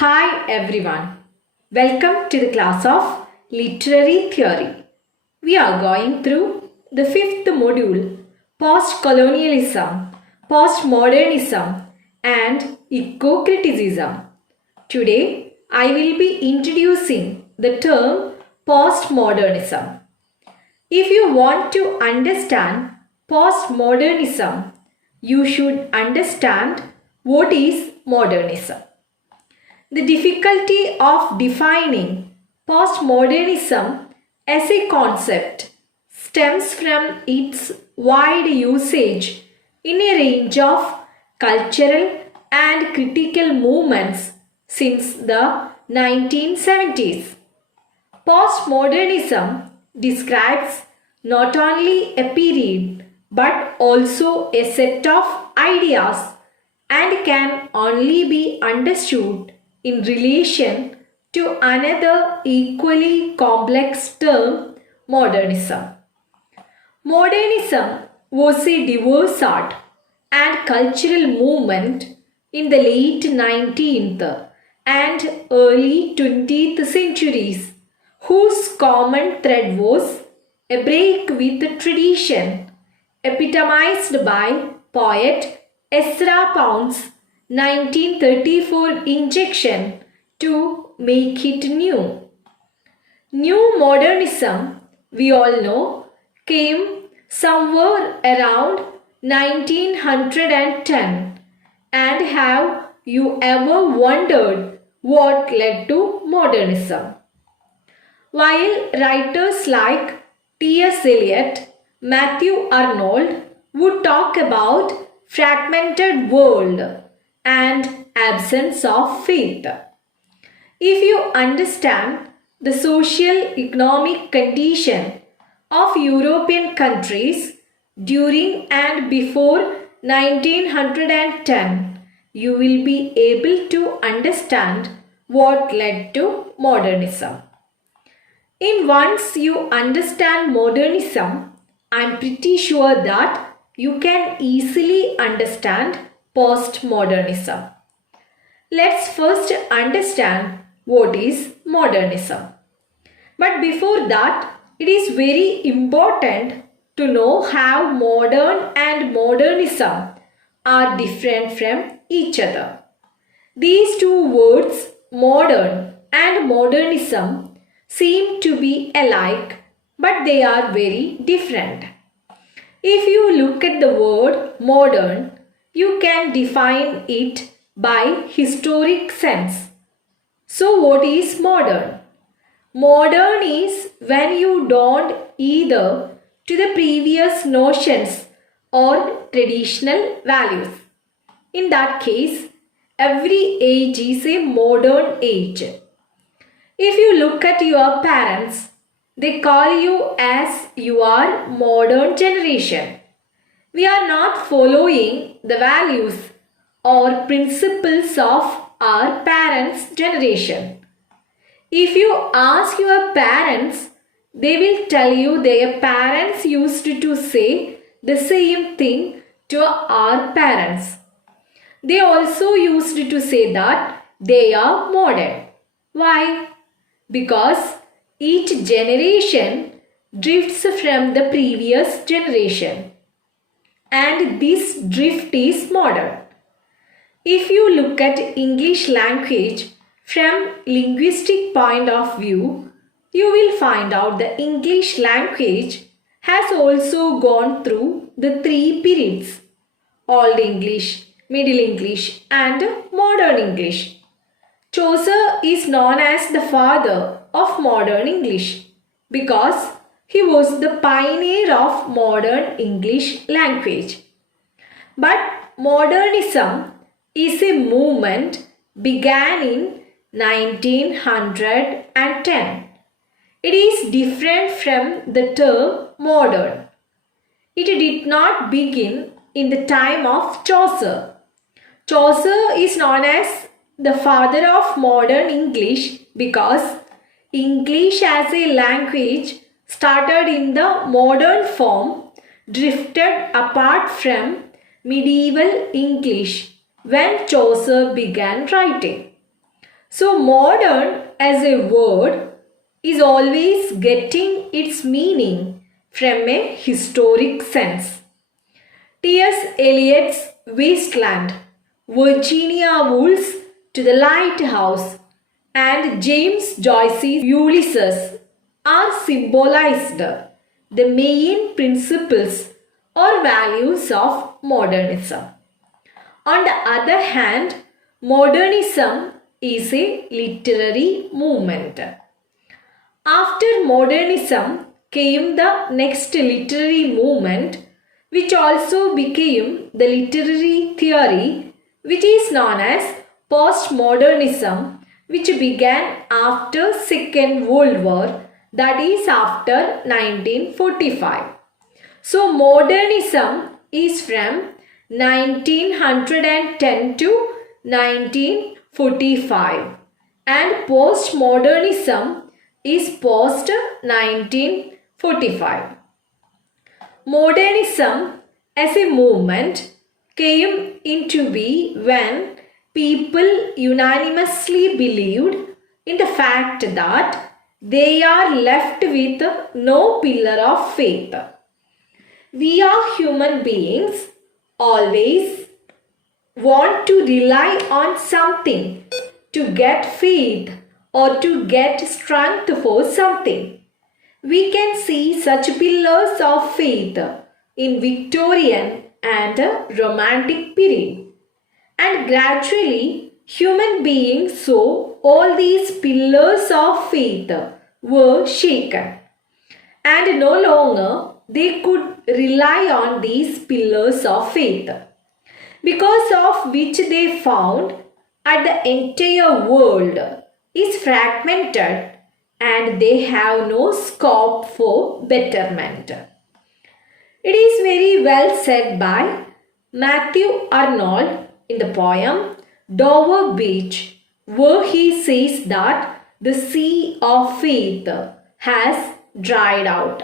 Hi everyone. Welcome to the class of Literary Theory. We are going through the fifth module, Post-colonialism, Postmodernism and Eco-criticism. Today I will be introducing the term Postmodernism. If you want to understand Postmodernism, you should understand what is modernism. The difficulty of defining postmodernism as a concept stems from its wide usage in a range of cultural and critical movements since the 1970s. Postmodernism describes not only a period but also a set of ideas and can only be understood in relation to another equally complex term, modernism. Modernism was a diverse art and cultural movement in the late 19th and early 20th centuries, whose common thread was a break with tradition, epitomized by poet Ezra Pound's 1934 injection to make it new. New modernism, we all know, came somewhere around 1910. And have you ever wondered what led to modernism? While writers like T.S. Eliot, Matthew Arnold would talk about fragmented world and absence of faith. If you understand the social economic condition of European countries during and before 1910, you will be able to understand what led to modernism. Once you understand modernism, I am pretty sure that you can easily understand postmodernism. Let's first understand what is modernism. But before that, it is very important to know how modern and modernism are different from each other. These two words, modern and modernism, seem to be alike, but they are very different. If you look at the word modern, you can define it by historic sense. So what is modern? Modern is when you don't either to the previous notions or traditional values. In that case, every age is a modern age. If you look at your parents, they call you as your modern generation. We are not following the values or principles of our parents' generation. If you ask your parents, they will tell you their parents used to say the same thing to our parents. They also used to say that they are modern. Why? Because each generation drifts from the previous generation. And this drift is modern. If you look at English language from linguistic point of view, you will find out the English language has also gone through the three periods: Old English, Middle English and Modern English. Chaucer is known as the father of modern English because he was the pioneer of modern English language. But modernism is a movement began in 1910. It is different from the term modern. It did not begin in the time of Chaucer. Chaucer is known as the father of modern English because English as a language started in the modern form, drifted apart from medieval English when Chaucer began writing. So modern as a word is always getting its meaning from a historic sense. T.S. Eliot's Wasteland, Virginia Woolf's To the Lighthouse, and James Joyce's Ulysses are symbolized the main principles or values of modernism. On the other hand, modernism is a literary movement. After modernism came the next literary movement, which also became the literary theory, which is known as Postmodernism, which began after Second World War, that is after 1945. So modernism is from 1910 to 1945 and postmodernism is post 1945. Modernism as a movement came into being when people unanimously believed in the fact that they are left with no pillar of faith. We are human beings, always want to rely on something to get faith or to get strength for something. We can see such pillars of faith in Victorian and Romantic period. And gradually, human beings saw all these pillars of faith were shaken. And no longer they could rely on these pillars of faith, because of which they found that the entire world is fragmented and they have no scope for betterment. It is very well said by Matthew Arnold in the poem Dover Beach, where he says that the sea of faith has dried out.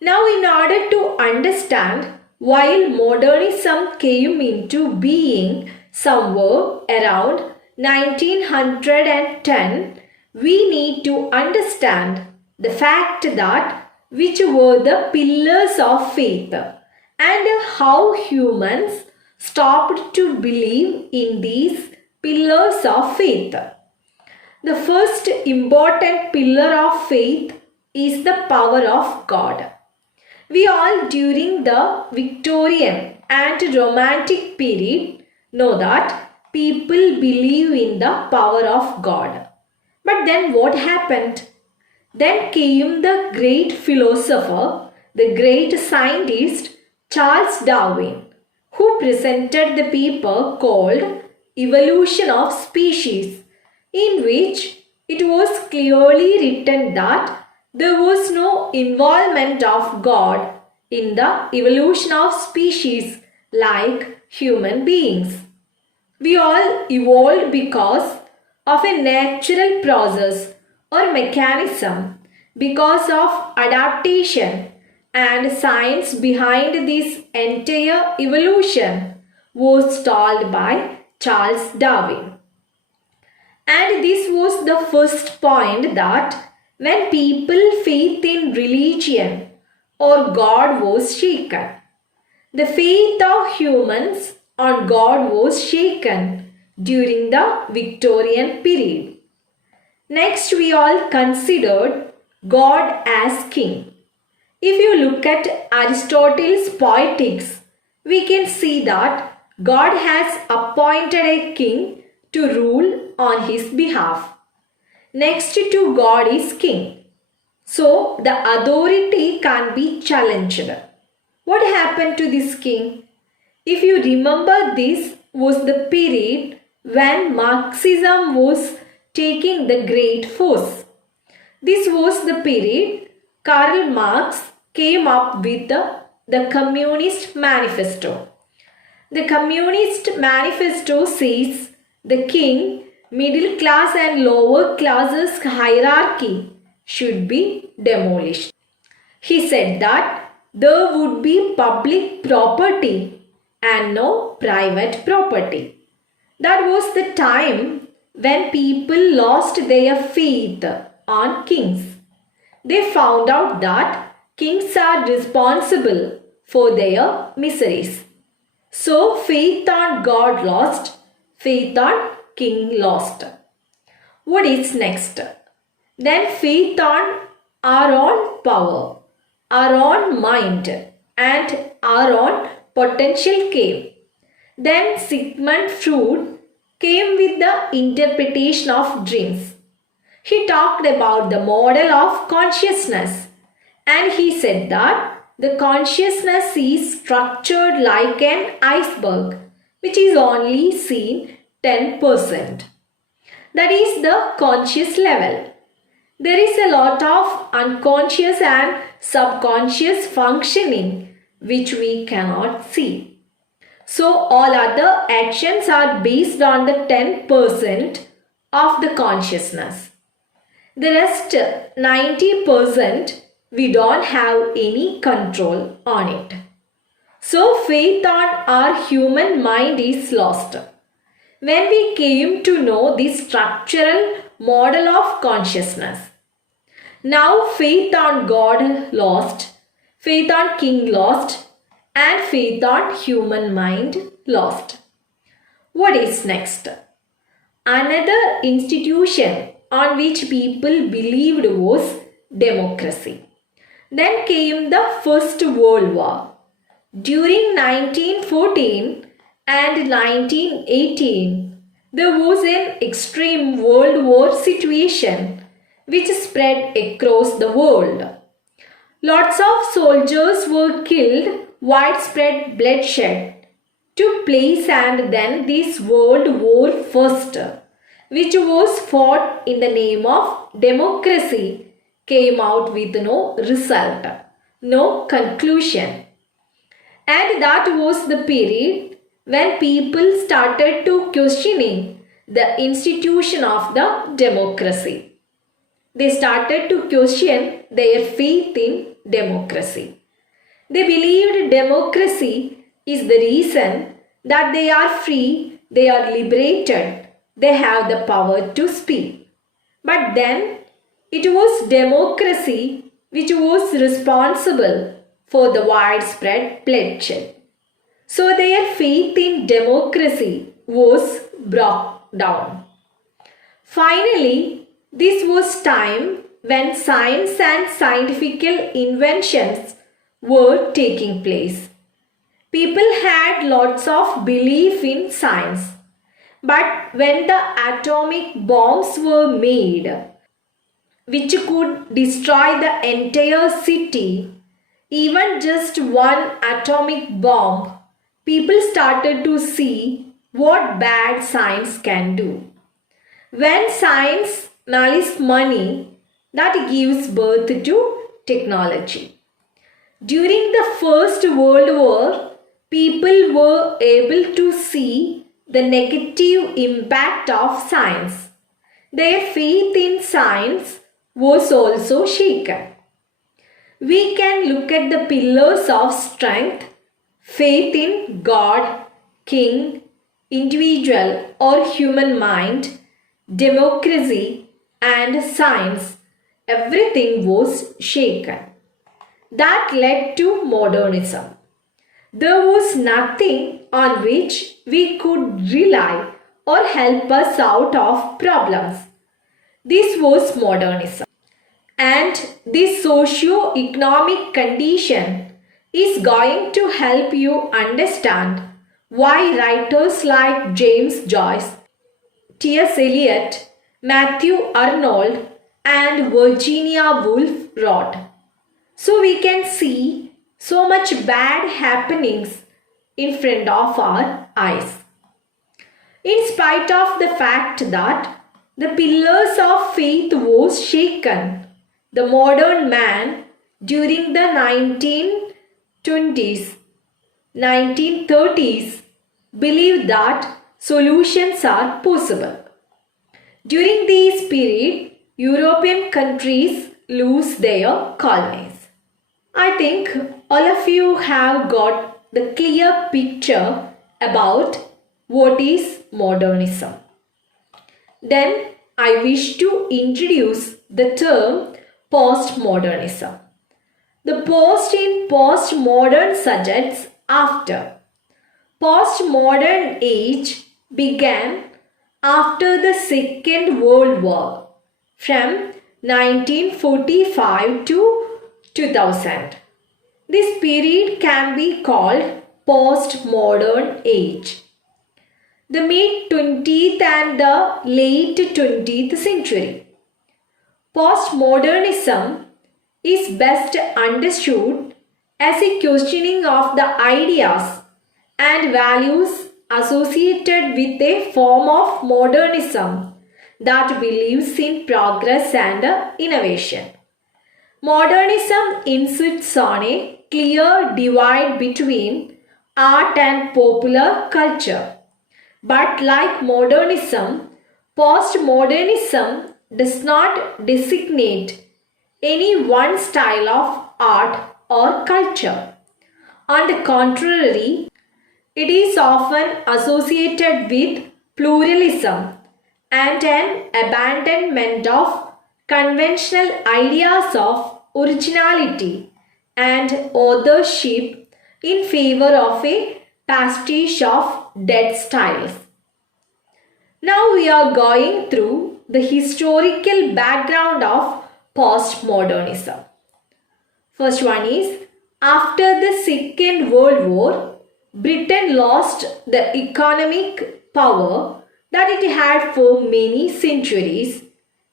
Now, in order to understand why modernism came into being somewhere around 1910, we need to understand the fact that which were the pillars of faith and how humans stopped to believe in these pillars of faith. The first important pillar of faith is the power of God. We all during the Victorian and Romantic period know that people believe in the power of God. But then what happened? Then came the great philosopher, the great scientist Charles Darwin, who presented the paper called Evolution of Species, in which it was clearly written that there was no involvement of God in the evolution of species like human beings. We all evolved because of a natural process or mechanism, because of adaptation, and science behind this entire evolution was told by Charles Darwin. And this was the first point, that when people faith in religion or God was shaken. The faith of humans on God was shaken during the Victorian period. Next, we all considered God as king. If you look at Aristotle's Poetics, we can see that God has appointed a king to rule on his behalf. Next to God is king. So the authority can be challenged. What happened to this king? If you remember, this was the period when Marxism was taking the great force. This was the period Karl Marx came up with the Communist Manifesto. The Communist Manifesto says the king, middle class and lower classes hierarchy should be demolished. He said that there would be public property and no private property. That was the time when people lost their faith on kings. They found out that kings are responsible for their miseries. So faith on God lost, faith on king lost. What is next? Then faith on our own power, our own mind, and our own potential came. Then Sigmund Freud came with the interpretation of dreams. He talked about the model of consciousness, and he said that the consciousness is structured like an iceberg, which is only seen 10%. That is the conscious level. There is a lot of unconscious and subconscious functioning which we cannot see. So all other actions are based on the 10% of the consciousness. The rest 90% we don't have any control on it. So faith on our human mind is lost. When we came to know this structural model of consciousness. Now faith on God lost, faith on king lost, and faith on human mind lost. What is next? Another institution on which people believed was democracy. Then came the First World War. During 1914 and 1918, there was an extreme World War situation which spread across the world. Lots of soldiers were killed, widespread bloodshed took place, and then this World War First, which was fought in the name of democracy, came out with no result, no conclusion. And that was the period when people started to questioning the institution of the democracy. They started to question their faith in democracy. They believed democracy is the reason that they are free, they are liberated, they have the power to speak. But then it was democracy which was responsible for the widespread bloodshed. So their faith in democracy was brought down. Finally, this was time when science and scientific inventions were taking place. People had lots of belief in science. But when the atomic bombs were made, which could destroy the entire city, even just one atomic bomb, people started to see what bad science can do. When science makes money, that gives birth to technology. During the First World War, people were able to see the negative impact of science. Their faith in science was also shaken. We can look at the pillars of strength: faith in God, king, individual or human mind, democracy, and science. Everything was shaken. That led to modernism. There was nothing on which we could rely or help us out of problems. This was modernism. And this socio-economic condition is going to help you understand why writers like James Joyce, T.S. Eliot, Matthew Arnold, and Virginia Woolf wrote. So we can see so much bad happenings in front of our eyes. In spite of the fact that the pillars of faith was shaken, the modern man during the 1920s, 1930s believed that solutions are possible. During this period, European countries lose their colonies. I think all of you have got the clear picture about what is modernism. Then I wish to introduce the term postmodernism. The post in postmodern suggests after. Postmodern age began after the Second World War from 1945 to 2000. This period can be called postmodern age. The mid 20th and the late 20th century. Postmodernism is best understood as a questioning of the ideas and values associated with a form of modernism that believes in progress and innovation. Modernism insists on a clear divide between art and popular culture. But like modernism, postmodernism does not designate any one style of art or culture. On the contrary, it is often associated with pluralism and an abandonment of conventional ideas of originality and authorship in favor of a pastiche of dead styles. Now we are going through the historical background of postmodernism. First one is, after the Second World War, Britain lost the economic power that it had for many centuries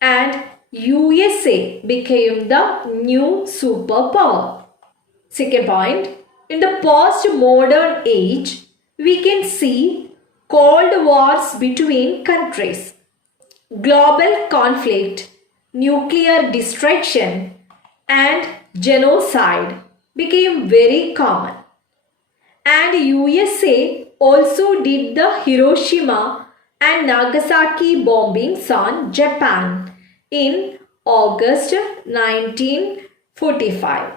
and USA became the new superpower. Second point, in the postmodern age, we can see cold wars between countries, global conflict, nuclear destruction, and genocide became very common. And USA also did the Hiroshima and Nagasaki bombings on Japan in August 1945.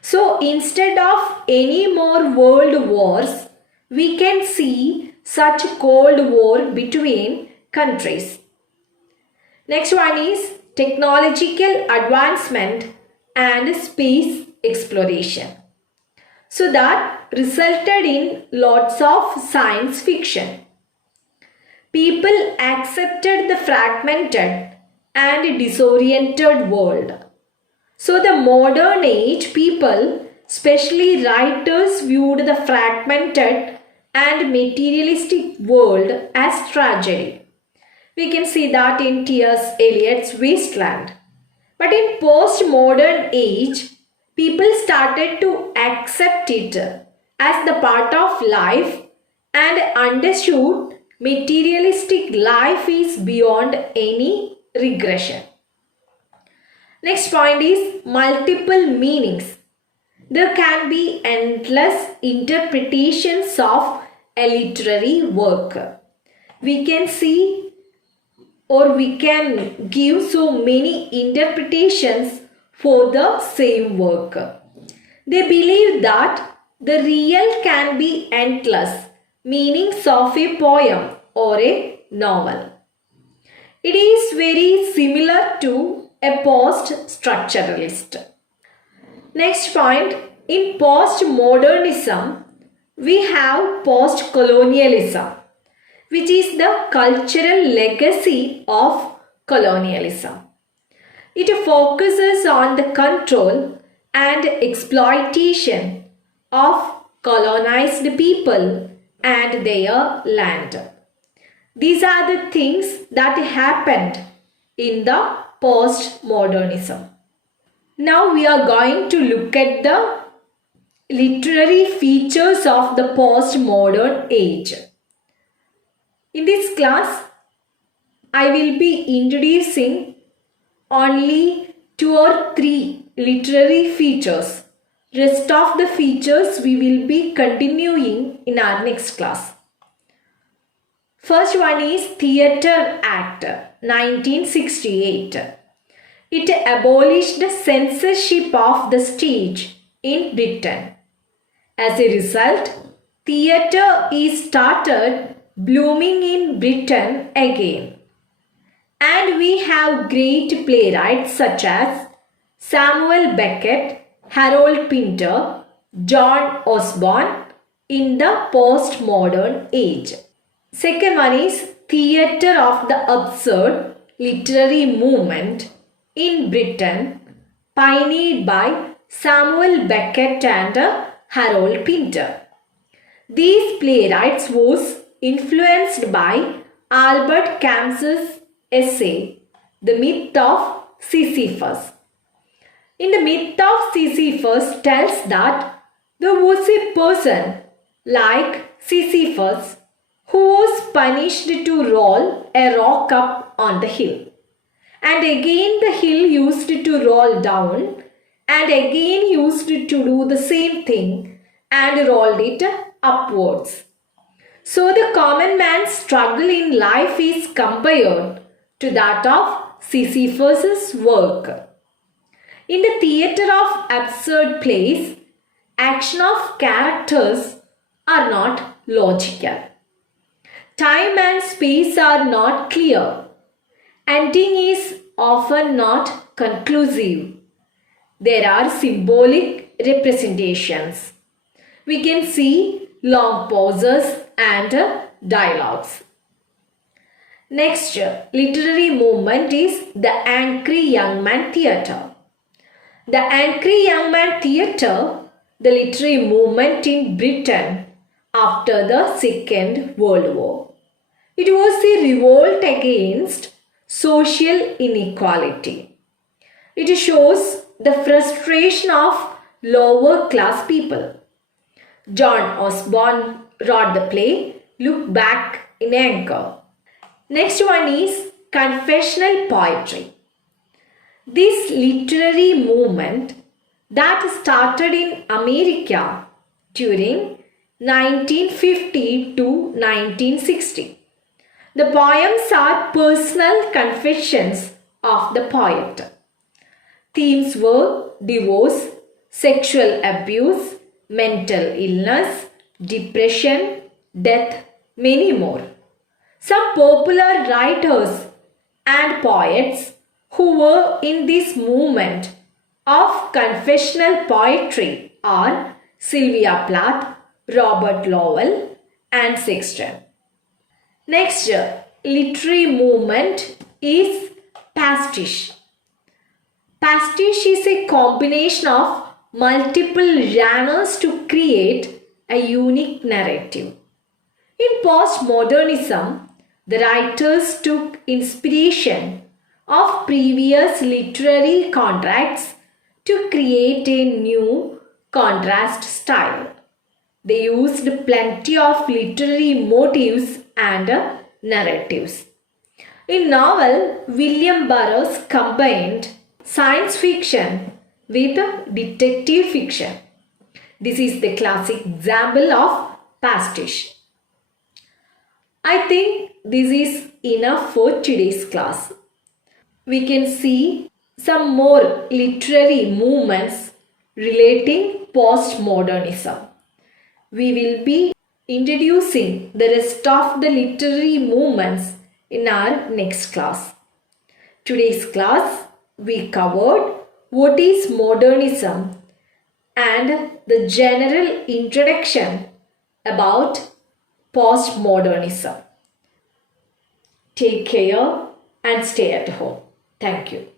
So instead of any more world wars, we can see such cold war between countries. Next one is technological advancement and space exploration. So that resulted in lots of science fiction. People accepted the fragmented and disoriented world. So the modern age people, especially writers, viewed the fragmented and materialistic world as tragedy. We can see that in T.S. Eliot's Wasteland. But in postmodern age, people started to accept it as the part of life and understood materialistic life is beyond any regression. Next point is multiple meanings. There can be endless interpretations of a literary work. We can see or we can give so many interpretations for the same work. They believe that the real can be endless meanings of a poem or a novel. It is very similar to a post-structuralist. Next point, in postmodernism, we have post-colonialism, which is the cultural legacy of colonialism. It focuses on the control and exploitation of colonized people and their land. These are the things that happened in the postmodernism. Now we are going to look at the literary features of the postmodern age. In this class, I will be introducing only 2 or 3 literary features. Rest of the features we will be continuing in our next class. First one is Theatre Act 1968. It abolished censorship of the stage in Britain. As a result, theatre is started blooming in Britain again. And we have great playwrights such as Samuel Beckett, Harold Pinter, John Osborne in the postmodern age. Second one is Theatre of the Absurd literary movement in Britain, pioneered by Samuel Beckett and Harold Pinter. These playwrights was influenced by Albert Camus's essay, The Myth of Sisyphus. In The Myth of Sisyphus tells that there was a person like Sisyphus who was punished to roll a rock up on the hill. And again the hill used to roll down, and again used to do the same thing and rolled it upwards. So the common man's struggle in life is compared to that of Sisyphus' work. In the theatre of absurd plays, action of characters are not logical. Time and space are not clear. Ending is often not conclusive. There are symbolic representations. We can see long pauses and dialogues. Next literary movement is the Angry Young Man Theatre. The Angry Young Man Theatre, the literary movement in Britain after the Second World War. It was a revolt against social inequality. It shows the frustration of lower class people. John Osborne wrote the play Look Back in Anger. Next one is Confessional Poetry. This literary movement that started in America during 1950 to 1960. The poems are personal confessions of the poet. Themes were divorce, sexual abuse, mental illness, depression, death, many more. Some popular writers and poets who were in this movement of confessional poetry are Sylvia Plath, Robert Lowell, and Sexton. Next literary movement is pastiche. Pastiche is a combination of multiple genres to create a unique narrative. In postmodernism, the writers took inspiration of previous literary contracts to create a new contrast style. They used plenty of literary motifs and narratives. In novel, William Burroughs combined science fiction with detective fiction. This is the classic example of pastiche. I think this is enough for today's class. We can see some more literary movements relating postmodernism. We will be introducing the rest of the literary movements in our next class. Today's class we covered what is modernism and the general introduction about postmodernism. Take care and stay at home. Thank you.